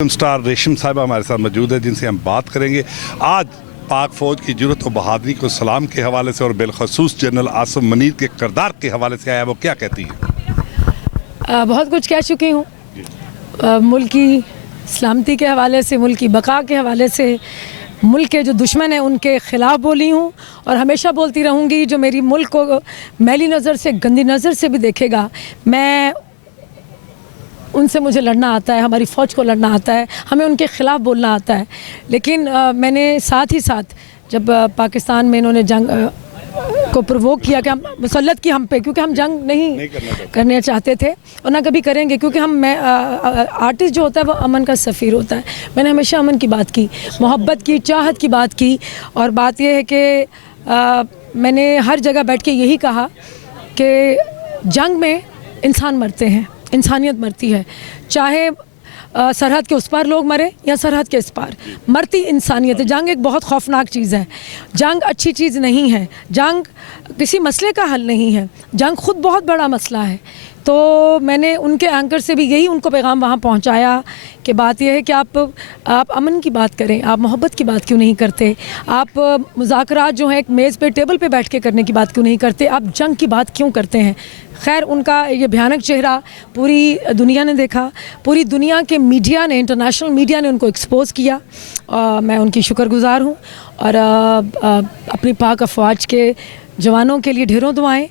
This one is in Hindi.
स्टार रेशम साहिबा हमारे साथ मौजूद है जिनसे हम बात करेंगे आज पाक फ़ौज की जुर्रत और बहादुरी को सलाम के हवाले से और बिलखसूस जनरल आसिम मुनीर के किरदार के हवाले से आया। वो क्या कहती है? बहुत कुछ कह चुकी हूँ। मुल्क की सलामती के हवाले से, मुल्क की बका के हवाले से, मुल्क के जो दुश्मन हैं उनके ख़िलाफ़ बोली हूँ और हमेशा बोलती रहूँगी। जो मेरी मुल्क को मैली नज़र से, गंदी नज़र से भी देखेगा, मैं उनसे मुझे लड़ना आता है, हमारी फ़ौज को लड़ना आता है, हमें उनके ख़िलाफ़ बोलना आता है। लेकिन मैंने साथ ही साथ जब पाकिस्तान में इन्होंने जंग को प्रोवोक किया कि हम मुसल्लत की हम पे, क्योंकि हम जंग नहीं करना चाहते थे और ना कभी करेंगे, क्योंकि हम आर्टिस्ट जो होता है वो अमन का सफ़ीर होता है। मैंने हमेशा अमन की बात की, मोहब्बत की, चाहत की बात की। और बात यह है कि मैंने हर जगह बैठ के यही कहा कि जंग में इंसान मरते हैं, इंसानियत मरती है। चाहे सरहद के उस पार लोग मरे या सरहद के इस पार, मरती इंसानियत है। जंग एक बहुत खौफनाक चीज़ है। जंग अच्छी चीज़ नहीं है। जंग किसी मसले का हल नहीं है। जंग खुद बहुत बड़ा मसला है। तो मैंने उनके एंकर से भी यही उनको पैगाम वहाँ पहुँचाया कि बात यह है कि आप अमन की बात करें, आप मोहब्बत की बात क्यों नहीं करते? आप मुज़ाकरात जो हैं एक मेज़ पे, टेबल पे बैठ के करने की बात क्यों नहीं करते? आप जंग की बात क्यों करते हैं? खैर, उनका ये भयानक चेहरा पूरी दुनिया ने देखा, पूरी दुनिया के मीडिया ने, इंटरनेशनल मीडिया ने उनको एक्सपोज़ किया। मैं उनकी शुक्रगुज़ार हूँ और अपनी पाक अफ़वाज के जवानों के लिए ढेरों दुआएं।